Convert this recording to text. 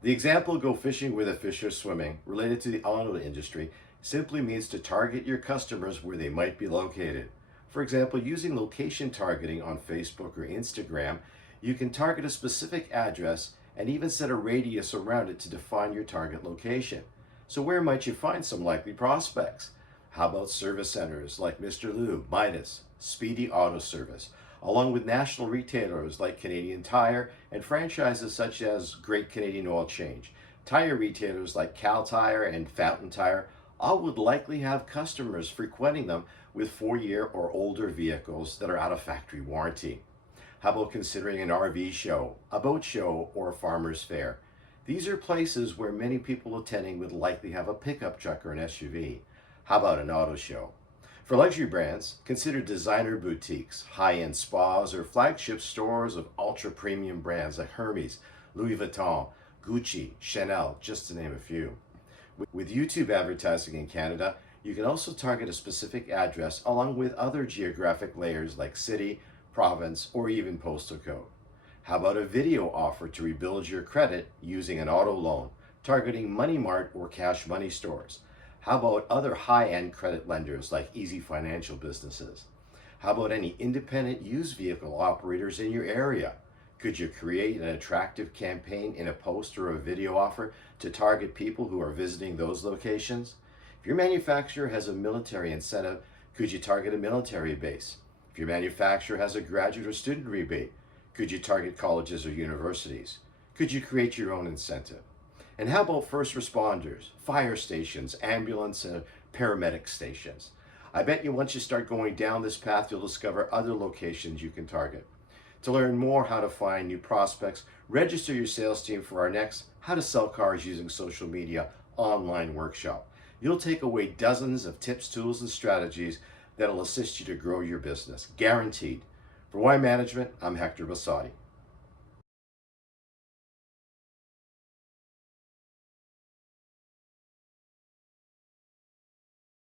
The example "go fishing where the fish are swimming" related to the auto industry simply means to target your customers where they might be located. For example, using location targeting on Facebook or Instagram, you can target a specific address and even set a radius around it to define your target location. So where might you find some likely prospects? How about service centers like Mr. Lube, Midas, Speedy Auto Service, along with national retailers like Canadian Tire and franchises such as Great Canadian Oil Change. Tire retailers like Cal Tire and Fountain Tire all would likely have customers frequenting them with 4-year or older vehicles that are out of factory warranty. How about considering an RV show, a boat show, or a farmer's fair? These are places where many people attending would likely have a pickup truck or an SUV. How about an auto show? For luxury brands, consider designer boutiques, high-end spas, or flagship stores of ultra-premium brands like Hermès, Louis Vuitton, Gucci, Chanel, just to name a few. With YouTube advertising in Canada, you can also target a specific address along with other geographic layers like city, province, or even postal code. How about a video offer to rebuild your credit using an auto loan, targeting Money Mart or Cash Money stores? How about other high-end credit lenders like Easy Financial businesses? How about any independent used vehicle operators in your area? Could you create an attractive campaign in a post or a video offer to target people who are visiting those locations? If your manufacturer has a military incentive, could you target a military base? If your manufacturer has a graduate or student rebate, could you target colleges or universities? Could you create your own incentive? And how about first responders, fire stations, ambulance, and paramedic stations? I bet you once you start going down this path, you'll discover other locations you can target. To learn more how to find new prospects, register your sales team for our next How to Sell Cars Using Social Media online workshop. You'll take away dozens of tips, tools, and strategies that'll assist you to grow your business, guaranteed. For Y Management, I'm Hector Bassotti.